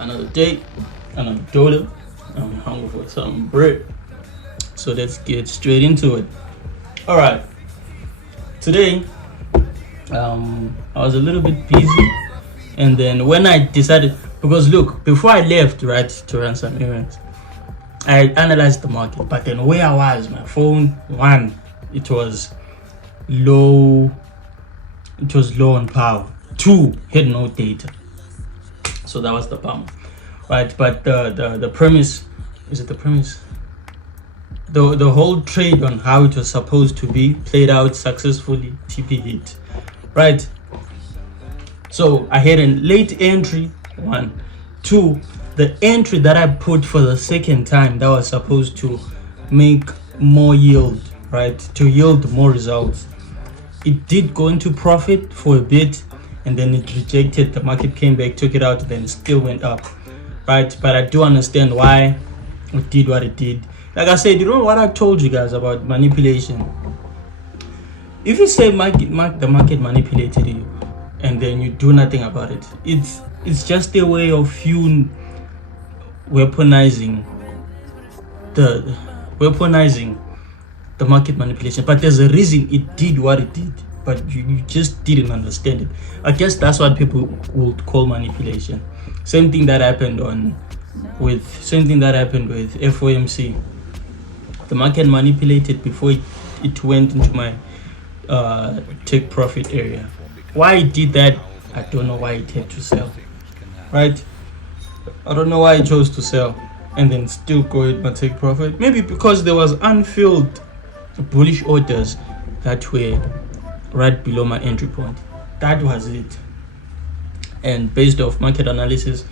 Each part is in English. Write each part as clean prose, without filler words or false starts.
Another day, another dollar. I'm hungry for some bread. So let's get straight into it. All right. Today, I was a little bit busy, and then when I decided, because look, before I left, right, to run some errands, I analyzed the market. But then where I was, my phone, one, it was low. It was low on power. Two, had no data. So that was the bummer, right? But the premise, is it the premise? The whole trade on how it was supposed to be played out successfully. TP hit, right? So I had a late entry, one. Two, the entry that I put for the second time that was supposed to make more yield, right? To yield more results. It did go into profit for a bit, and then it rejected. The market came back, took it out, then still went up, right? But I do understand why it did what it did. Like I said, you know what I told you guys about manipulation. If you say the market manipulated you, and then you do nothing about it, it's just a way of you weaponizing the market manipulation. But there's a reason it did what it did, but you just didn't understand it. I guess that's what people would call manipulation. Same thing that happened with FOMC. The market manipulated before it went into my take profit area. Why it did that, I don't know. Why it had to sell, right? I don't know why it chose to sell and then still go with my take profit. Maybe because there was unfilled bullish orders that were right below my entry point. That was it. And based off market analysis,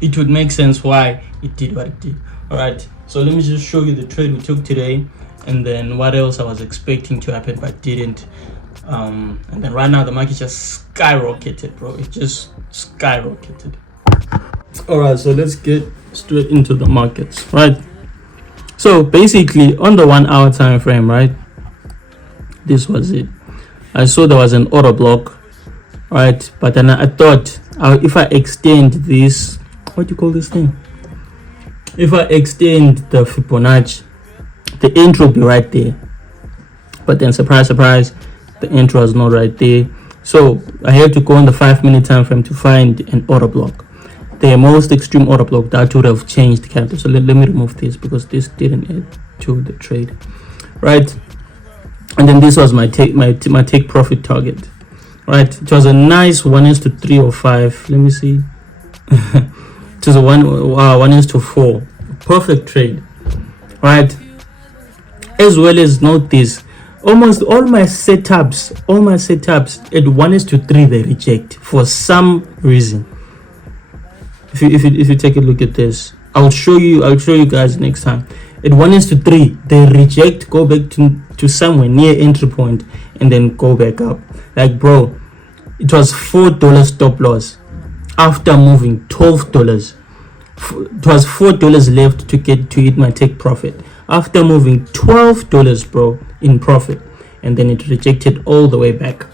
it would make sense why it did what it did. All right, so let me just show you the trade we took today, and then what else I was expecting to happen but didn't. And then right now the market just skyrocketed, bro. It just skyrocketed. All right, so let's get straight into the markets, right? So basically on the 1 hour time frame, right, this was it. I saw there was an order block, right? But then I thought if I extend this, what do you call this thing? If I extend the Fibonacci, the entry will be right there. But then surprise, surprise, the entry was not right there. So I had to go on the 5 minute time frame to find an order block. The most extreme order block that would have changed candle. So let me remove this because this didn't add to the trade, right? And then this was my take profit target, right? It was a nice 1:3 or 5. Let me see. It was a 1:4. Perfect trade, right? As well as note this, almost all my setups at 1:3 they reject for some reason. If you take a look at this, I'll show you guys next time. At 1:3 they reject, go back to somewhere near entry point, and then go back up. Like, bro, it was $4 stop loss after moving $12. It was $4 left to hit my take profit after moving $12, bro, in profit, and then it rejected all the way back.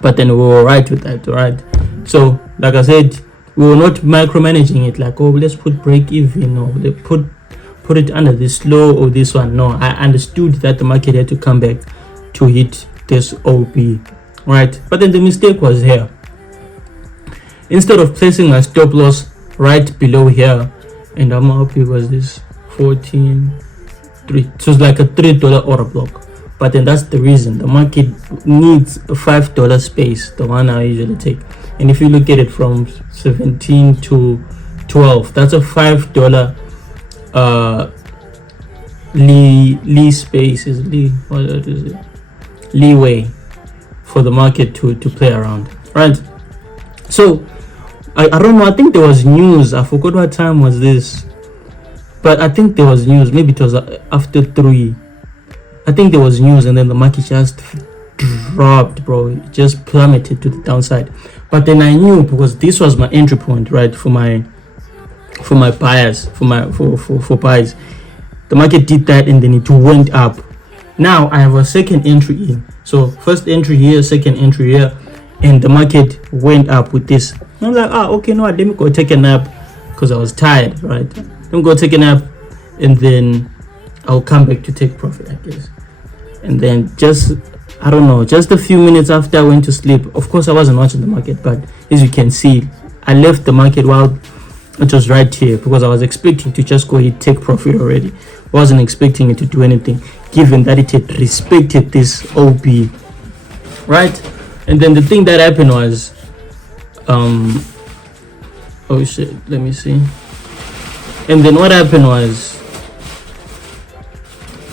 But then we were right with that, right? So like I said, we were not micromanaging it, like, oh, let's put break even, or put it under this low or this one. No, I understood that the market had to come back to hit this OP, right? But then the mistake was here. Instead of placing my stop loss right below here, and I'm happy was this 14.3. So it's like a $3 order block. But then that's the reason the market needs a $5 space, the one I usually take. And if you look at it from 17 to 12, that's a $5 leeway for the market to play around, right? So I don't know, I think there was news, I forgot what time was this, but I think there was news, maybe it was after 3. I think there was news, and then the market just dropped, bro. It just plummeted to the downside. But then I knew, because this was my entry point, right, for my buyers, for buys. The market did that, and then it went up. Now I have a second entry in. So first entry here, second entry here, and the market went up with this. And I'm like, okay, no, let me go take a nap. because I was tired, right? Let me go take a nap, and then I'll come back to take profit, I guess. And then just, I don't know, just a few minutes after I went to sleep, of course I wasn't watching the market, but as you can see, I left the market while it was right here, because I was expecting to just go hit take profit already. I wasn't expecting it to do anything, given that it had respected this OP, right? And then the thing that happened was, oh shit, let me see. And then what happened was,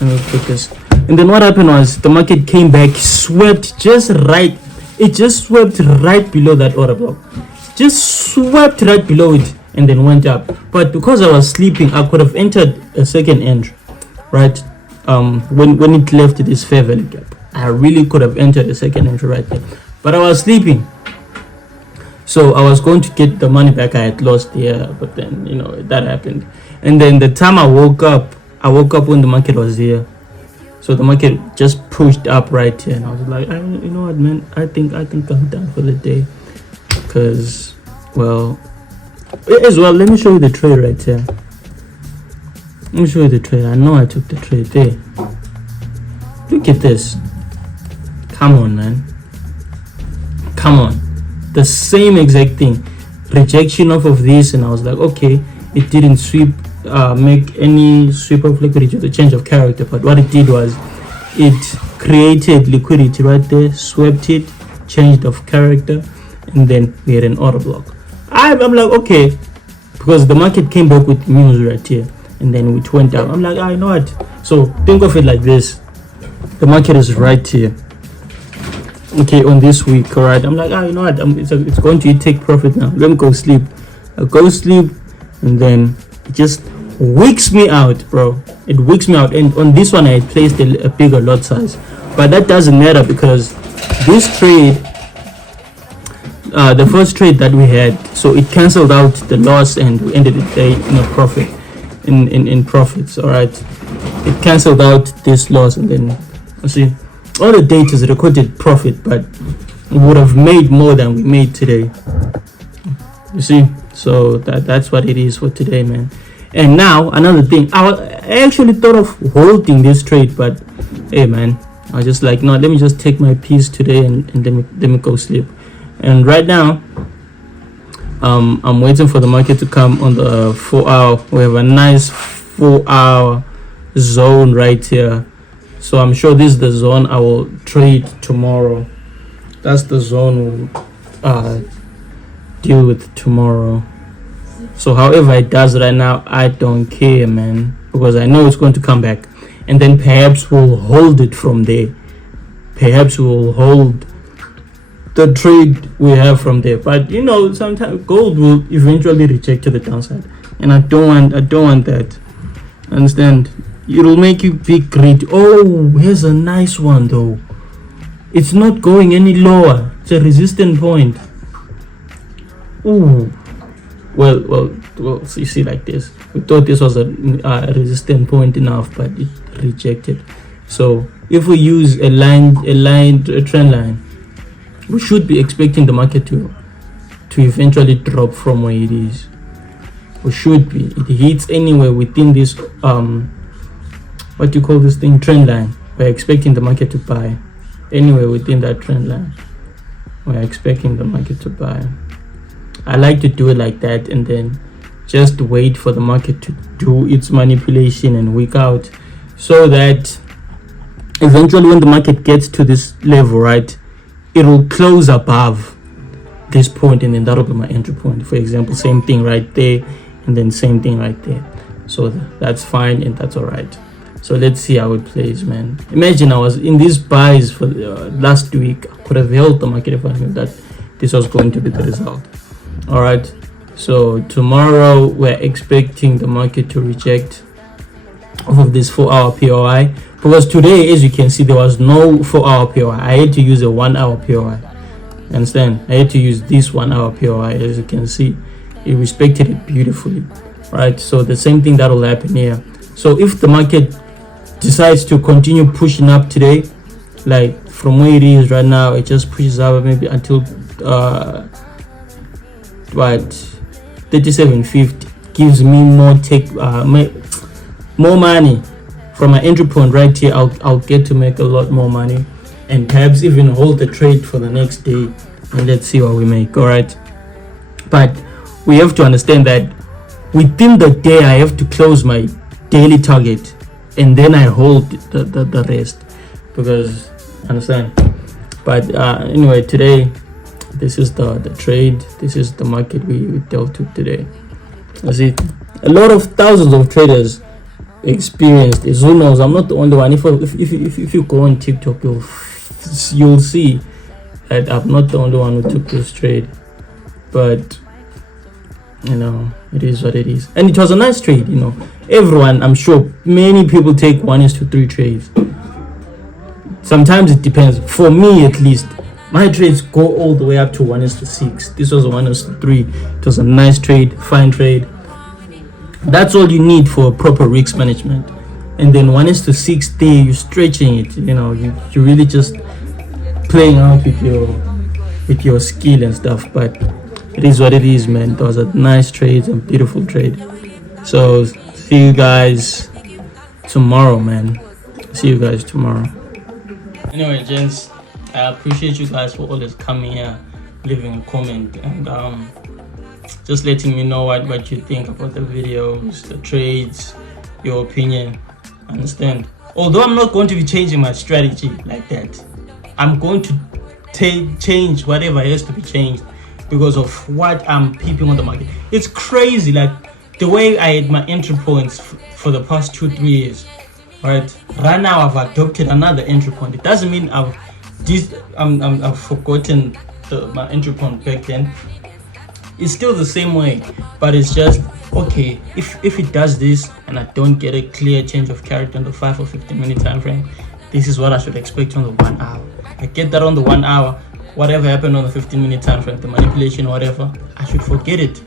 let me focus. And then what happened was, the market came back, swept just right. It just swept right below that order block. Just swept right below it and then went up. But because I was sleeping, I could have entered a second entry, right? When it left this fair value gap, I really could have entered a second entry right there. But I was sleeping, so I was going to get the money back I had lost here. But then, you know, that happened. And then the time I woke up when the market was here. So the market just pushed up right here, and I was like, you know what, man, I think I'm done for the day. Because, well, as well, let me show you the trade right here. Let me show you the trade. I know I took the trade there. Look at this. Come on, man. Come on. The same exact thing. Rejection off of this, and I was like, okay, it didn't sweep, make any sweep of liquidity or the change of character, but what it did was it created liquidity right there, swept it, changed of character, and then we had an order block. I'm like, okay, because the market came back with news right here, and then it went down. I'm like, I know what. So think of it like this: the market is right here, okay, on this week, all right. I'm like, you know what? It's going to take profit now. Let me go sleep. I go sleep, and then it just wicks me out, bro. It wicks me out. And on this one, I had placed a bigger lot size, but that doesn't matter because this trade, the first trade that we had, so it canceled out the loss and we ended the day in a profit, in profits. All right, it canceled out this loss, and then see all the data is recorded profit, but we would have made more than we made today. You see, so that's what it is for today, man. And now another thing, I actually thought of holding this trade, but hey, man, I was just like, no, let me just take my piece today and let me go sleep. And right now, I'm waiting for the market to come on the 4 hour. We have a nice 4 hour zone right here, so I'm sure this is the zone I will trade tomorrow. That's the zone we'll deal with tomorrow. So however it does right now, I don't care, man, because I know it's going to come back, and then perhaps we'll hold it from there. Perhaps we'll hold the trade we have from there. But you know, sometimes gold will eventually reject to the downside, and I don't want that. Understand? It'll make you be greedy. Oh, here's a nice one though. It's not going any lower. It's a resistance point. Ooh. Well, you see, like this, we thought this was a resistance point enough, but it rejected. So if we use a trend line, we should be expecting the market to eventually drop from where it is. We should be. It hits anywhere within this what do you call this thing, trend line. We're expecting the market to buy anywhere within that trend line. We're expecting the market to buy. I like to do it like that, and then just wait for the market to do its manipulation and wick out, so that eventually when the market gets to this level, right, it will close above this point, and then that'll be my entry point. For example, same thing right there, and then same thing right there. So that's fine, and that's all right. So let's see how it plays, man. Imagine I was in these buys for last week. I could have held the market if I knew that this was going to be the result. All right, so tomorrow we're expecting the market to reject off of this 4 hour POI, because today, as you can see, there was no 4 hour POI. I had to use a 1 hour POI. Understand? I had to use this 1 hour POI. As you can see, it respected it beautifully, right? So the same thing that will happen here. So if the market decides to continue pushing up today, like from where it is right now, it just pushes up maybe until 37.50. gives me more money from my entry point right here. I'll get to make a lot more money, and perhaps even hold the trade for the next day, and let's see what we make. All right, but we have to understand that within the day I have to close my daily target, and then I hold the rest, because understand. But anyway, today this is the trade, this is the market we dealt with today. You see, a lot of thousands of traders experienced this. Who knows, I'm not the only one. If you go on TikTok, you'll see that I'm not the only one who took this trade. But you know, it is what it is, and it was a nice trade. You know, everyone, I'm sure many people take 1:3 trades. Sometimes it depends. For me at least, my trades go all the way up to 1:6. This was a 1:3. It was a nice trade, fine trade. That's all you need for proper risk management. And then 1:6 there, you're stretching it. You know, you're really just playing out with your skill and stuff. But it is what it is, man. It was a nice trade and beautiful trade. So see you guys tomorrow, man. See you guys tomorrow. Anyway, gents, I appreciate you guys for always coming here, leaving a comment, and just letting me know what you think about the videos, the trades, your opinion. Understand? Although I'm not going to be changing my strategy like that, I'm going to change whatever has to be changed because of what I'm peeping on the market. It's crazy, like the way I had my entry points for the past 2-3 years. Right now I've adopted another entry point. It doesn't mean I've forgotten my entry point back then. It's still the same way, but it's just okay. If it does this and I don't get a clear change of character on the 5 or 15 minute time frame, this is what I should expect on the 1 hour. I get that on the 1 hour. Whatever happened on the 15 minute time frame, the manipulation or whatever, I should forget it.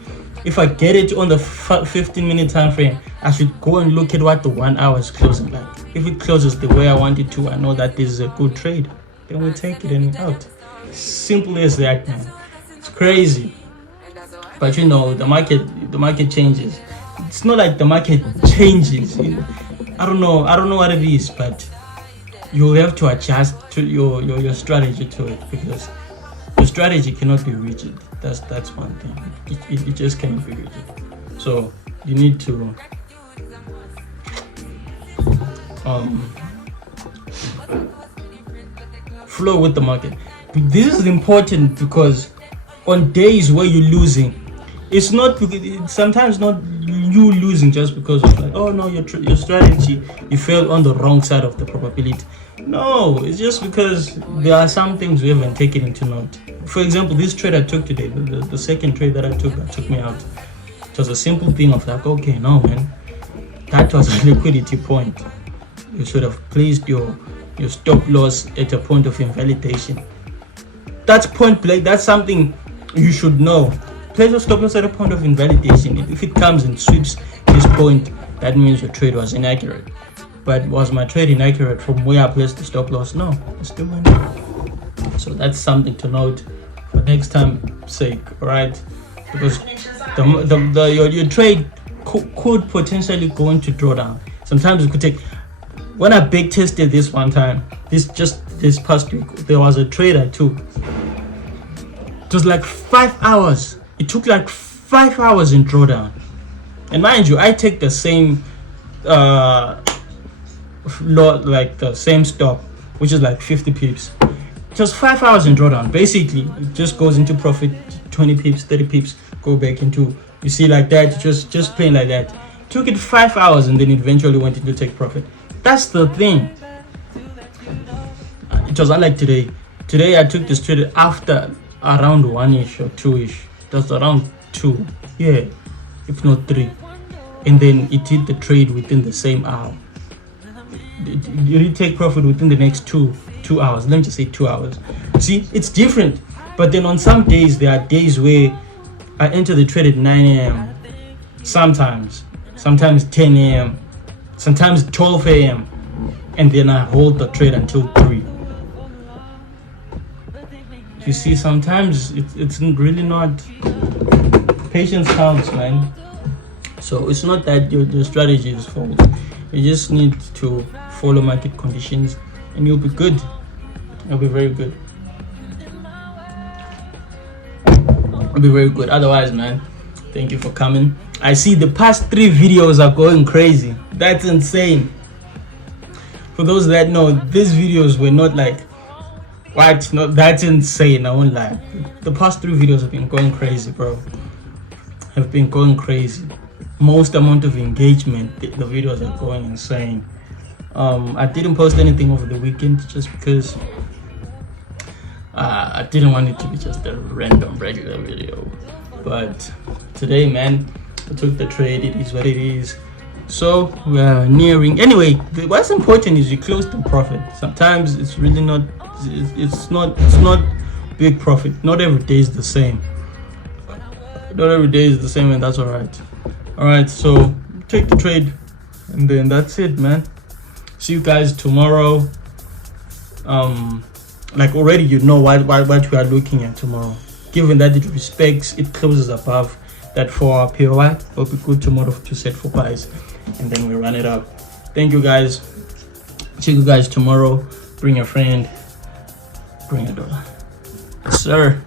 If I get it on the 15 minute time frame, I should go and look at what the 1 hour is closing like. If it closes the way I want it to, I know that this is a good trade. Then we take it and out. Simple as that, man. It's crazy. But you know, the market changes. It's not like the market changes. I don't know what it is, but you have to adjust to your strategy to it, because your strategy cannot be rigid. That's one thing. It just cannot be rigid. So you need to flow with the market. This is important because on days where you're losing, it's sometimes not you losing just because of like, oh no, your strategy, you fell on the wrong side of the probability. No, it's just because there are some things we haven't taken into note. For example, this trade I took today, the second trade that took me out, it was a simple thing of like, okay, no man, that was a liquidity point. You should have placed your stop loss at a point of invalidation. That's point blank. That's something you should know. Place your stop loss at a point of invalidation. If it comes and sweeps this point, that means your trade was inaccurate. But was my trade inaccurate from where I placed the stop loss? No, it still went up. So that's something to note for next time's sake, alright? Because your trade could potentially go into drawdown. Sometimes it could take. When I back tested this one time, this past week, there was a trade I took. It was like 5 hours. It took like 5 hours in drawdown. And mind you, I take the same like the same stop, which is like 50 pips. Just 5 hours in drawdown. Basically, it just goes into profit, 20 pips, 30 pips, go back into, you see, like that, just playing like that. Took it 5 hours and then eventually went into take profit. That's the thing. It was unlike today. Today I took this trade after around 1-ish or 2-ish. It was around 2, yeah, if not 3. And then it hit the trade within the same hour. You did take profit within the next two hours. Let me just say 2 hours. See, it's different. But then on some days, there are days where I enter the trade at 9 a.m. Sometimes 10 a.m. Sometimes 12 a.m. And then I hold the trade until 3. You see, sometimes it's really not. Patience counts, man. So it's not that your strategy is faulty. You just need to follow market conditions and you'll be good. You'll be very good. You'll be very good. Otherwise, man, thank you for coming. I see the past 3 videos are going crazy. That's insane. For those that know, these videos were not like, what? No, that's insane. I won't lie. The past 3 videos have been going crazy, bro. Have been going crazy. Most amount of engagement. The videos are going insane. I didn't post anything over the weekend just because I didn't want it to be just a random regular video. But today, man, I took the trade. It is what it is. So we're nearing. Anyway, what's important is you close the profit. Sometimes it's really not. It's not big profit. Not every day is the same. Not every day is the same, and that's all right. All right. So take the trade, and then that's it, man. See you guys tomorrow. Like already you know what we are looking at tomorrow. Given that it respects, it closes above that 4-hour POI. It'll be good tomorrow to set for buys, and then we run it up. Thank you guys. See you guys tomorrow. Bring a friend. Bring a dollar, sir.